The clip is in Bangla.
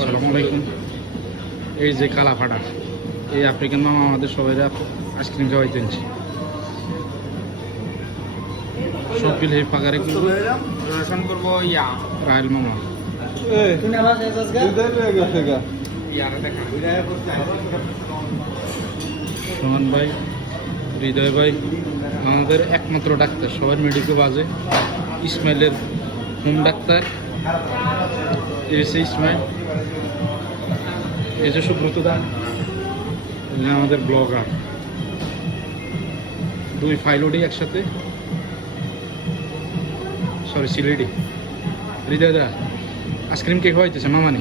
আসসালামু আলাইকুম। এই যে কালাফাটা, এই আফ্রিকান মামা আমাদের সবাই আইসক্রিম খাওয়াইতে আনছে। সব বিল এই পাগারে করবো রাহেল মামা। সোহান ভাই, হৃদয় ভাই আমাদের একমাত্র ডাক্তার, সবার মেডিকেল বাজে। ইসমাইলের হোম ডাক্তার এসে ইসমাইল, এই যে সুব্রত দা আমাদের ব্লগার। দুই ফাইলোডি একসাথে, সরি সিলেডি। হৃদয় দা আইসক্রিম কে খাওয়াইতেছে মামানি?